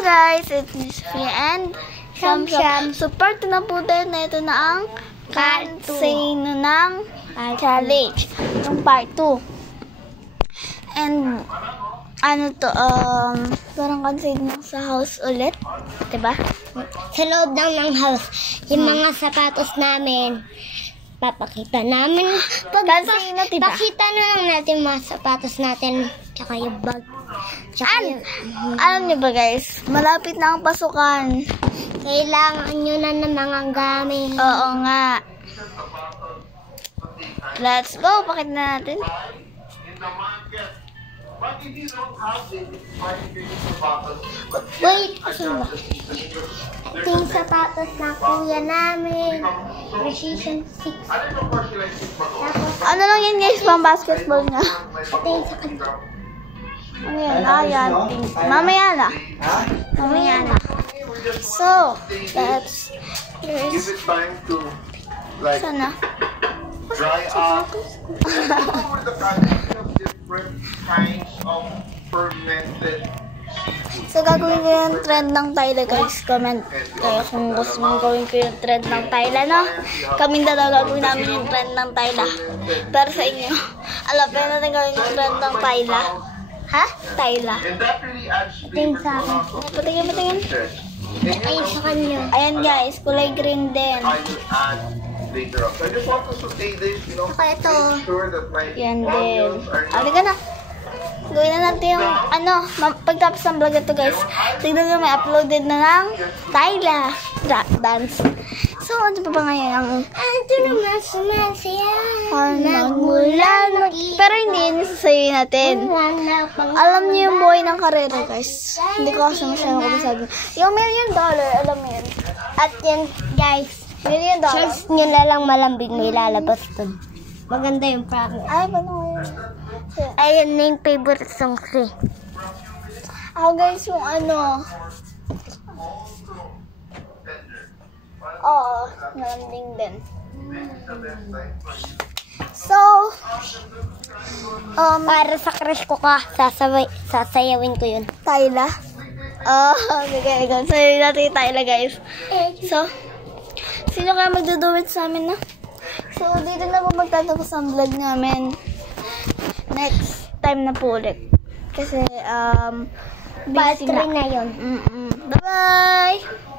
guys, it's Sophia and Sham. So part na po din na ito na ang Kansino ng challenge. Yung part 2. And ano to, parang Kansino sa house ulit, diba? Sa loob ng house. Yung mga sapatos namin, papakita namin. Kansino, diba? Pakita na lang natin mga sapatos natin, tsaka yung bag. Alam niyo ba guys, malapit na ang pasukan. Kailangan nyo na ng mga gamit. Oo nga. Let's go, pakita na natin. Wait, sino? Ito yung sapatos ng kuya namin. Precision 6. Ano lang yan guys, pang basketball nga. Ito yung sa kanila. Ano yan? Yan. Mamaya na. Mamaya na. So, let's give it time to like sana. dry up. With the practice of different kinds of fermented seafood. So, gagawin ko yung trend ng Thailand guys. Comment kayo kung gusto mong gawin ko yung trend ng Thailand, no? Kaming dalawa gagawin namin yung trend ng Thailand. Pero sa inyo, alam pa natin gawin yung trend ng Thailand. Ha? Thailand. And that really adds Ito yung sa akin. Patingin. Ayun sa kanya. Ayan guys, kulay green din. I will add later on. So I just want to saute this, you know, Saka ito. make sure that my Yan din. onions are Halika na. Gawin na natin yung, pagtapos ng vlog ito guys, tignan nyo may uploaded na ng Thailand dance. So, ano pa ba ngayon ang Ito naman sumasaya. nagmula? Pero hindi yun yung sasayin natin. Alam niyo yung buhay ng karera guys. Hindi ko kasi masyadong kapasabi. Yung $1 million, alam mo yun. At yan, guys. $1 million. Search nyo na lang malambing may lalabas dun. Maganda yung promise. Ay, paano ngayon? Ayun na yung favorite song ko. Ako guys, yung ano. Oo, nalanding din. So, Para sa crush ko ka, sasayawin ko yun. Tayla. Okay, guys. So, yun natin yung Tayla, guys. So, sino kaya magduduwit sa amin, na? So, dito na po magtatapos ang vlog namin. Next time na po ulit. Kasi, Part busy 3 na yun. Bye-bye!